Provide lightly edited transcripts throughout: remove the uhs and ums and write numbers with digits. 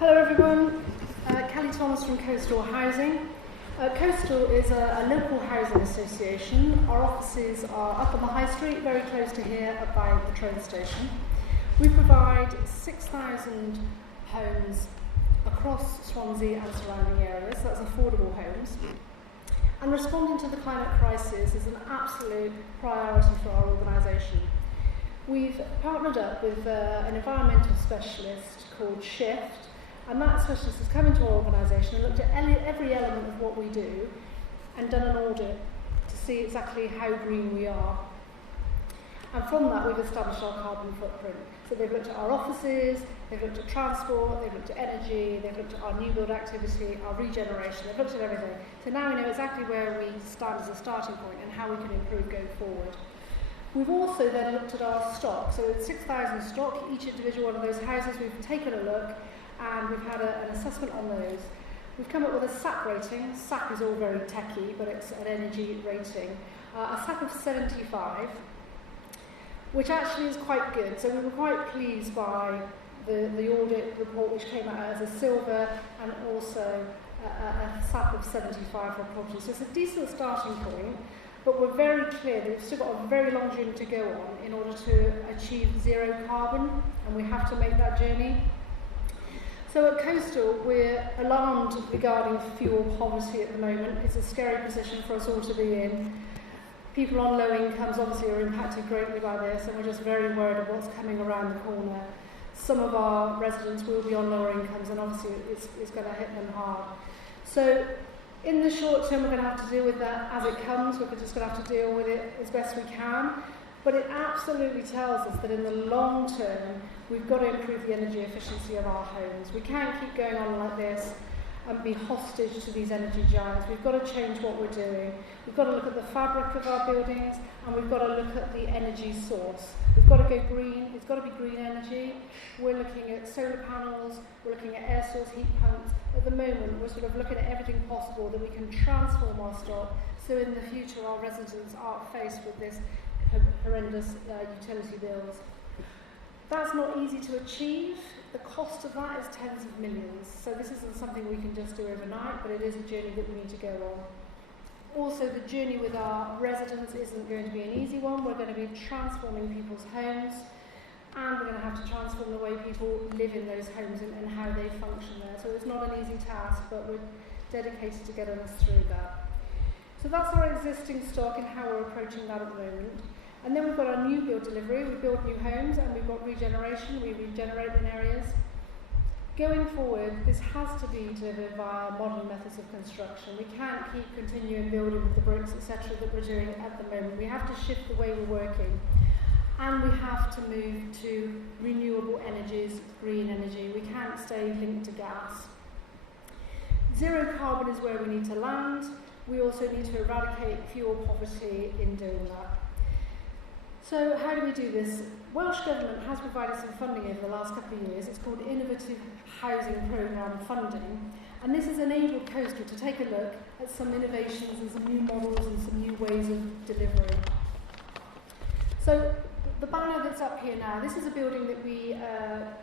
Hello everyone, Callie Thomas from Coastal Housing. Coastal is a local housing association. Our offices are up on the High Street, very close to here, up by the train station. We provide 6,000 homes across Swansea and surrounding areas, so that's affordable homes. And responding to the climate crisis is an absolute priority for our organisation. We've partnered up with an environmental specialist called Shift, and that specialist has come into our organisation and looked at every element of what we do and done an audit to see exactly how green we are. And from that we've established our carbon footprint. So they've looked at our offices, they've looked at transport, they've looked at energy, they've looked at our new build activity, our regeneration, they've looked at everything. So now we know exactly where we stand as a starting point and how we can improve going forward. We've also then looked at our stock. So it's 6,000 stock, each individual one of those houses, we've taken a look and we've had an assessment on those. We've come up with a SAP rating. SAP is all very techy, but it's an energy rating. A SAP of 75, which actually is quite good. So we were quite pleased by the audit report, which came out as a silver and also a SAP of 75 for a property. So it's a decent starting point, but we're very clear that we've still got a very long journey to go on in order to achieve zero carbon, and we have to make that journey. So at Coastal, we're alarmed regarding fuel poverty at the moment. It's a scary position for us all to be in. People on low incomes obviously are impacted greatly by this, and we're just very worried of what's coming around the corner. Some of our residents will be on lower incomes, and obviously it's going to hit them hard. So in the short term, we're going to have to deal with that as it comes. We're just going to have to deal with it as best we can. But it absolutely tells us that in the long term, we've got to improve the energy efficiency of our homes. We can't keep going on like this and be hostage to these energy giants. We've got to change what we're doing. We've got to look at the fabric of our buildings, and we've got to look at the energy source. We've got to go green. It's got to be green energy. We're looking at solar panels. We're looking at air source heat pumps. At the moment, we're sort of looking at everything possible that we can transform our stock, so in the future our residents aren't faced with this horrendous utility bills. That's not easy to achieve. The cost of that is tens of millions. So this isn't something we can just do overnight, but it is a journey that we need to go on. Also, the journey with our residents isn't going to be an easy one. We're going to be transforming people's homes, and we're going to have to transform the way people live in those homes and how they function there. So it's not an easy task, but we're dedicated to getting us through that. So that's our existing stock and how we're approaching that at the moment. And then we've got our new build delivery. We build new homes, and we've got regeneration. We regenerate in areas. Going forward, this has to be delivered via modern methods of construction. We can't keep continuing building with the bricks, etc., that we're doing at the moment. We have to shift the way we're working. And we have to move to renewable energies, green energy. We can't stay linked to gas. Zero carbon is where we need to land. We also need to eradicate fuel poverty in doing that. So how do we do this? Welsh Government has provided some funding over the last couple of years. It's called Innovative Housing Programme Funding. And this has enabled Coastal to take a look at some innovations and some new models and some new ways of delivering. So the banner that's up here now, this is a building that we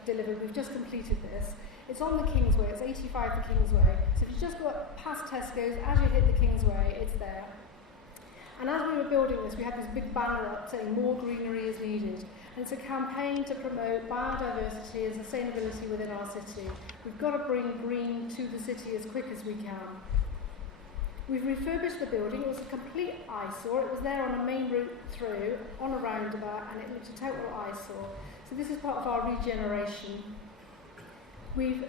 delivered. We've just completed this. It's on the Kingsway. It's 85 the Kingsway. So if you just go past Tesco's, as you hit the Kingsway, it's there. And as we were building this, we had this big banner up saying more greenery is needed. And it's a campaign to promote biodiversity and sustainability within our city. We've got to bring green to the city as quick as we can. We've refurbished the building. It was a complete eyesore. It was there on a main route through, on a roundabout, and it looked a total eyesore. So this is part of our regeneration. We've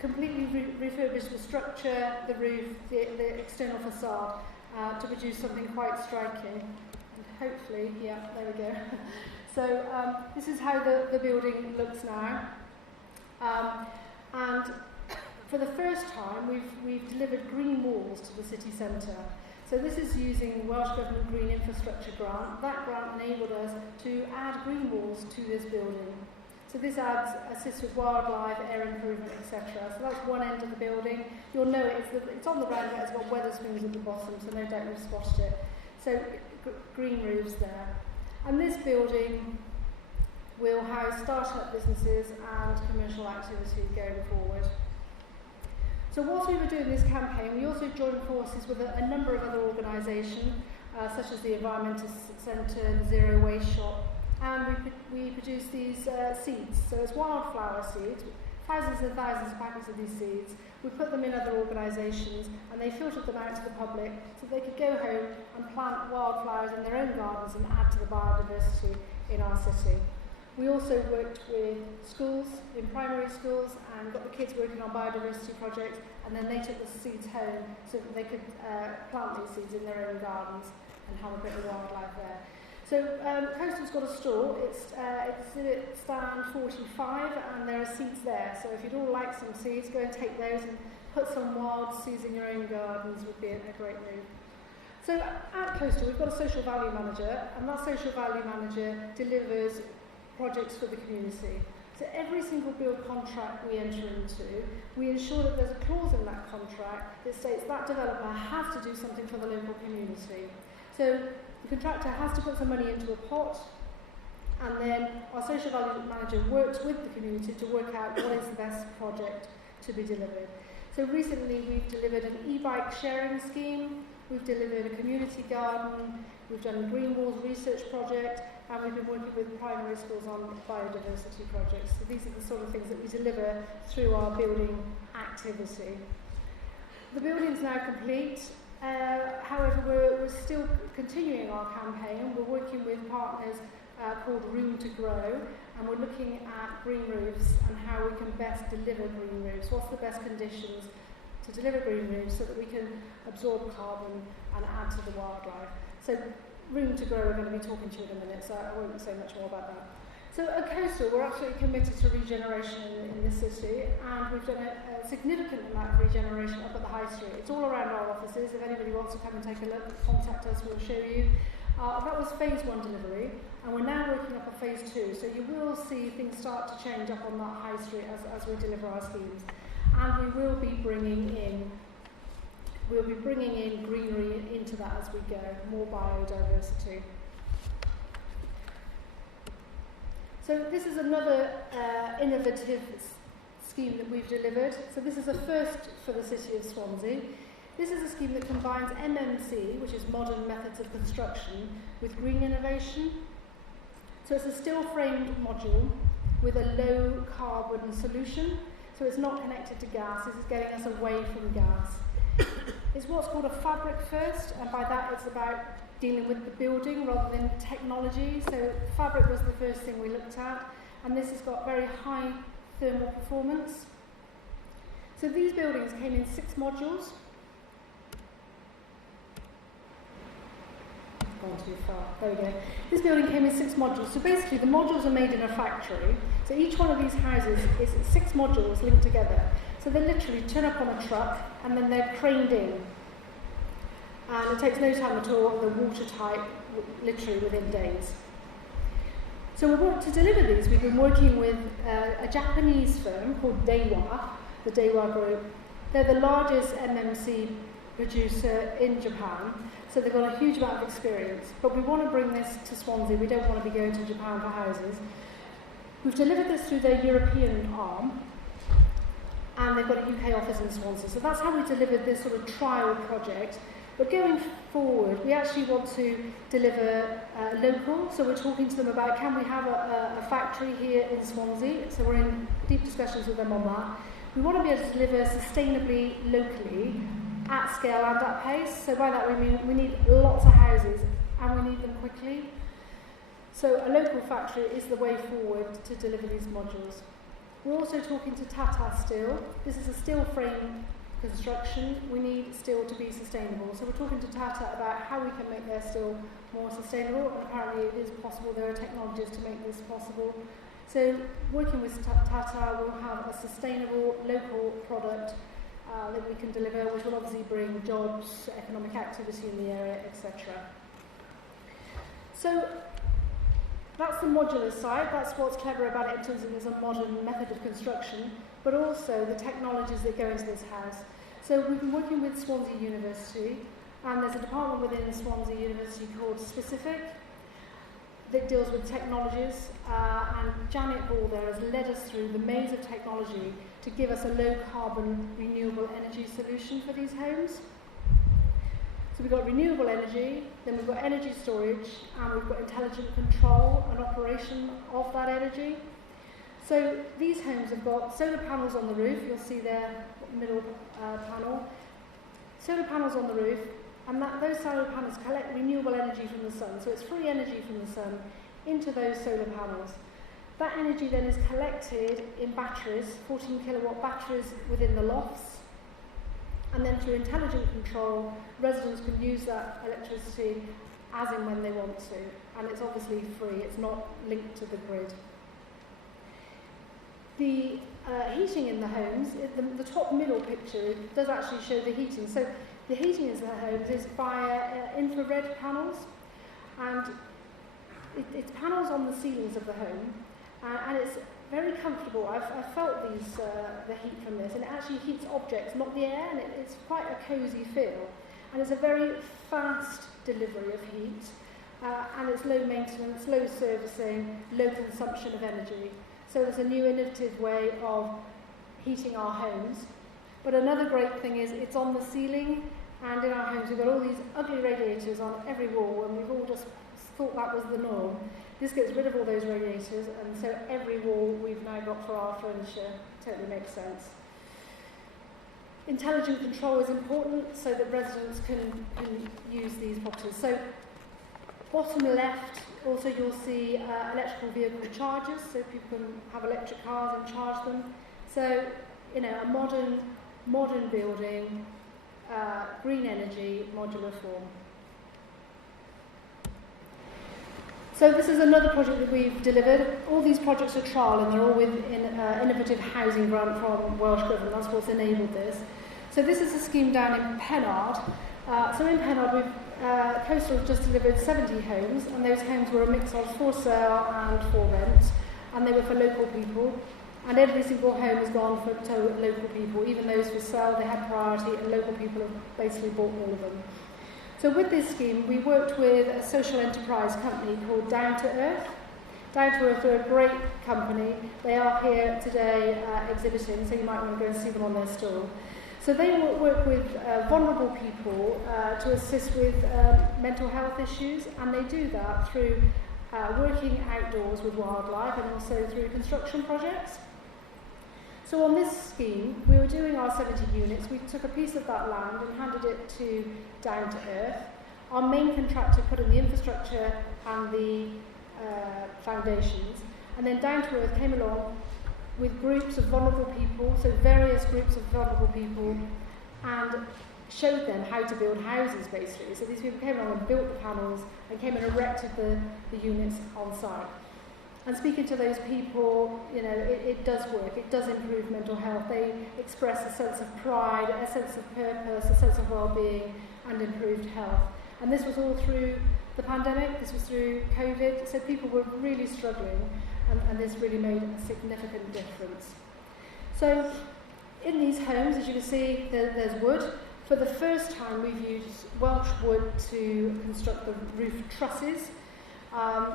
completely refurbished the structure, the roof, the external facade, to produce something quite striking. And hopefully, yeah, there we go. So this is how the building looks now. And for the first time, we've delivered green walls to the city centre. So this is using the Welsh Government Green Infrastructure Grant. That grant enabled us to add green walls to this building. So this assists with wildlife, air improvement, etc. So that's one end of the building. You'll know it's on the roundabout. It's got Wetherspoons at the bottom, so no doubt you've spotted it. So green roofs there. And this building We'll house start-up businesses and commercial activity going forward. So whilst we were doing this campaign, we also joined forces with a number of other organisations, such as the Environmental Centre, the Zero Waste Shop, and we produced these seeds. So it's wildflower seeds, thousands and thousands of packets of these seeds. We put them in other organisations, and they filtered them out to the public so they could go home and plant wildflowers in their own gardens and add to the biodiversity in our city. We also worked with schools, in primary schools, and got the kids working on biodiversity projects, and then they took the seeds home so that they could plant these seeds in their own gardens and have a bit of wildlife there. So Coastal's got a store. It's at stand 45, and there are seeds there. So if you'd all like some seeds, go and take those and put some wild seeds in your own gardens would be a great move. So at Coastal, we've got a social value manager, and that social value manager delivers projects for the community. So every single build contract we enter into, we ensure that there's a clause in that contract that states that developer has to do something for the local community. So the contractor has to put some money into a pot, and then our social value manager works with the community to work out what is the best project to be delivered. So recently we've delivered an e-bike sharing scheme, we've delivered a community garden, we've done a green walls research project, and we've been working with primary schools on biodiversity projects. So these are the sort of things that we deliver through our building activity. The building's now complete. However, we're still continuing our campaign. We're working with partners called Room to Grow, and we're looking at green roofs and how we can best deliver green roofs. What's the best conditions to deliver green roofs so that we can absorb carbon and add to the wildlife. So Room to Grow, we're going to be talking to you in a minute, so I won't say much more about that. So at Coastal, we're absolutely committed to regeneration in this city, and we've done a significant amount of regeneration up at the High Street. It's all around our offices. If anybody wants to come and take a look, contact us, we'll show you. That was phase 1 delivery, and we're now working up at phase 2, so you will see things start to change up on that High Street as we deliver our schemes. And we will be bringing in greenery into that as we go, more biodiversity. So this is another innovative scheme that we've delivered. So this is a first for the city of Swansea. This is a scheme that combines MMC, which is modern methods of construction, with green innovation. So it's a steel-framed module with a low carbon solution. So it's not connected to gas. This is getting us away from gas. It's what's called a fabric first, and by that it's about dealing with the building rather than technology. So fabric was the first thing we looked at, and this has got very high thermal performance. So these buildings came in 6 modules. I've gone too far. There we go. This building came in 6 modules. So basically the modules are made in a factory. So each one of these houses is 6 modules linked together. So they literally turn up on a truck and then they're craned in. And it takes no time at all, they're watertight, literally within days. So to deliver these, we've been working with a Japanese firm called Daiwa, the Daiwa Group. They're the largest MMC producer in Japan, so they've got a huge amount of experience. But we want to bring this to Swansea, we don't want to be going to Japan for houses. We've delivered this through their European arm, and they've got a UK office in Swansea. So that's how we delivered this sort of trial project. But going forward, we actually want to deliver local. So we're talking to them about, can we have a factory here in Swansea? So we're in deep discussions with them on that. We want to be able to deliver sustainably, locally, at scale and at pace. So by that we mean we need lots of houses and we need them quickly. So a local factory is the way forward to deliver these modules. We're also talking to Tata Steel. This is a steel frame construction. We need steel to be sustainable. So we're talking to Tata about how we can make their steel more sustainable, and apparently it is possible. There are technologies to make this possible. So working with Tata, we'll have a sustainable local product that we can deliver, which will obviously bring jobs, economic activity in the area, etc. So that's the modular side. That's what's clever about it in terms of it's a modern method of construction, but also the technologies that go into this house. So we've been working with Swansea University, and there's a department within Swansea University called Specific. that deals with technologies, and Janet Ball there has led us through the maze of technology to give us a low-carbon renewable energy solution for these homes. So we've got renewable energy, then we've got energy storage, and we've got intelligent control and operation of that energy. So these homes have got solar panels on the roof, you'll see their middle panel. Solar panels on the roof, and those solar panels collect renewable energy from the sun. So it's free energy from the sun into those solar panels. That energy then is collected in batteries, 14 kilowatt batteries within the lofts. And then through intelligent control, residents can use that electricity as and when they want to. And it's obviously free, it's not linked to the grid. The heating in the homes, the top middle picture does actually show the heating. So the heating in the homes is via infrared panels, and it's panels on the ceilings of the home, and it's very comfortable. I've felt the heat from this, and it actually heats objects, not the air, and it's quite a cosy feel. And it's a very fast delivery of heat, and it's low maintenance, low servicing, low consumption of energy. So it's a new innovative way of heating our homes. But another great thing is it's on the ceiling, and in our homes we've got all these ugly radiators on every wall, and we've all just thought that was the norm. This gets rid of all those radiators, and so every wall we've now got for our furniture totally makes sense. Intelligent control is important so that residents can use these properties. So bottom left, also you'll see electrical vehicle chargers, so people can have electric cars and charge them. So, you know, a modern building, green energy, modular form. So this is another project that we've delivered. All these projects are trial, and they're all with innovative housing grant from Welsh Government. That's what's enabled this. So this is a scheme down in Pennard. So in Pennard, Coastal just delivered 70 homes, and those homes were a mix of for sale and for rent, and they were for local people. And every single home has gone to local people. Even those for sale, they had priority, and local people have basically bought all of them. So with this scheme, we worked with a social enterprise company called Down to Earth. Down to Earth are a great company. They are here today exhibiting, so you might want to go and see them on their stall. So they work with vulnerable people to assist with mental health issues, and they do that through working outdoors with wildlife and also through construction projects. So on this scheme, we were doing our 70 units. We took a piece of that land and handed it to Down to Earth. Our main contractor put in the infrastructure and the foundations, and then Down to Earth came along with groups of vulnerable people, so various groups of vulnerable people, and showed them how to build houses, basically. So these people came along and built the panels and came and erected the units on site. And speaking to those people, you know, it does work. It does improve mental health. They express a sense of pride, a sense of purpose, a sense of well-being, and improved health. And this was all through the pandemic. This was through COVID. So people were really struggling, and this really made a significant difference. So in these homes, as you can see, there's wood. For the first time, we've used Welsh wood to construct the roof trusses.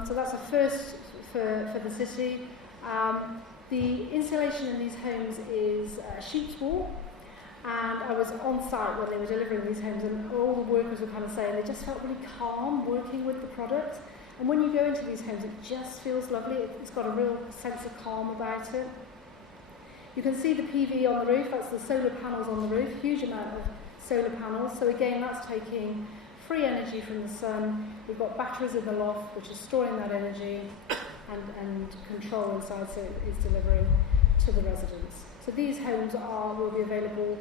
So that's a first for the city. The insulation in these homes is sheep's wool, and I was on site when they were delivering these homes, and all the workers were kind of saying they just felt really calm working with the product. And when you go into these homes, it just feels lovely. It's got a real sense of calm about it. You can see the PV on the roof. That's the solar panels on the roof. Huge amount of solar panels. So again, that's taking free energy from the sun. We've got batteries in the loft, which is storing that energy, and control inside, so it's delivering to the residents. So these homes will be available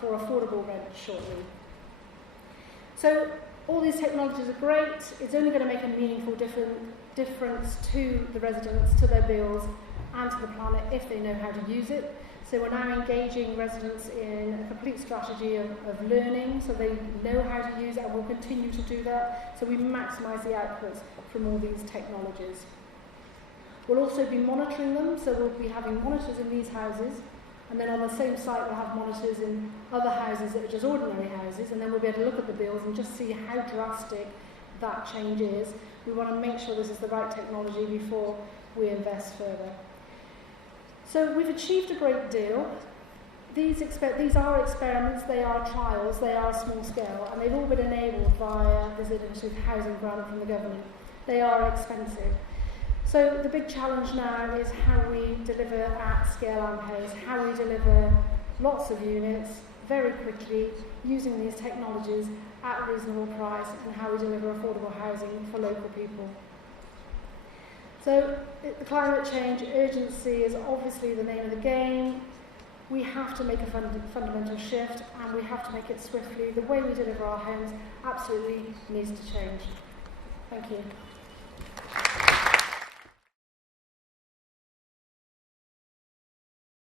for affordable rent shortly. So all these technologies are great. It's only going to make a meaningful difference to the residents, to their bills, and to the planet if they know how to use it. So we're now engaging residents in a complete strategy of learning, so they know how to use it, and we'll continue to do that, so we maximise the outputs from all these technologies. We'll also be monitoring them, so we'll be having monitors in these houses, and then on the same site we'll have monitors in other houses that are just ordinary houses, and then we'll be able to look at the bills and just see how drastic that change is, We want to make sure this is the right technology before we invest further. So we've achieved a great deal. These are experiments, they are trials, they are small scale, and they've all been enabled via this innovative housing grant from the government. They are expensive. So the big challenge now is how we deliver at scale and pace, how we deliver lots of units very quickly using these technologies at a reasonable price, and how we deliver affordable housing for local people. So the climate change urgency is obviously the name of the game. We have to make a fundamental shift, and we have to make it swiftly. The way we deliver our homes absolutely needs to change. Thank you.